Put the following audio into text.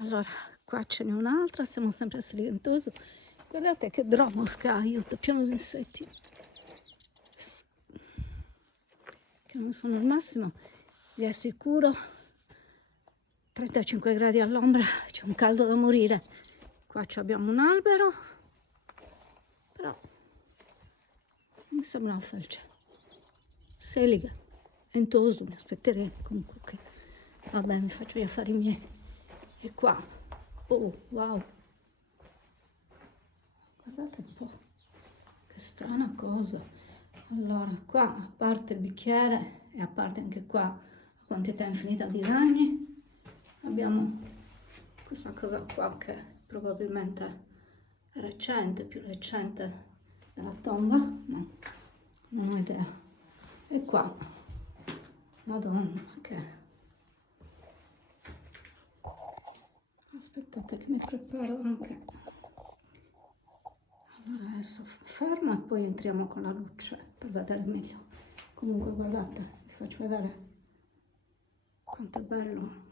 Allora, qua ce n'è un'altra, siamo sempre a Seligentoso. Guardate che dromosca, aiuto, pieno di insetti che non sono al massimo, vi assicuro. 35 gradi all'ombra, c'è un caldo da morire. Qua abbiamo un albero, però mi sembra una felce. Seliga, Ventoso, mi aspetteremo comunque che... Vabbè, mi faccio gli affari miei. E qua, oh wow, guardate un po', che strana cosa. Allora, qua, a parte il bicchiere e a parte anche qua la quantità infinita di ragni, abbiamo questa cosa qua che probabilmente è recente, più recente della tomba, no, non ho idea. E qua, madonna, che... Aspettate che mi preparo anche. Allora adesso fermo e poi entriamo con la luce per vedere meglio. Comunque guardate, vi faccio vedere quanto è bello.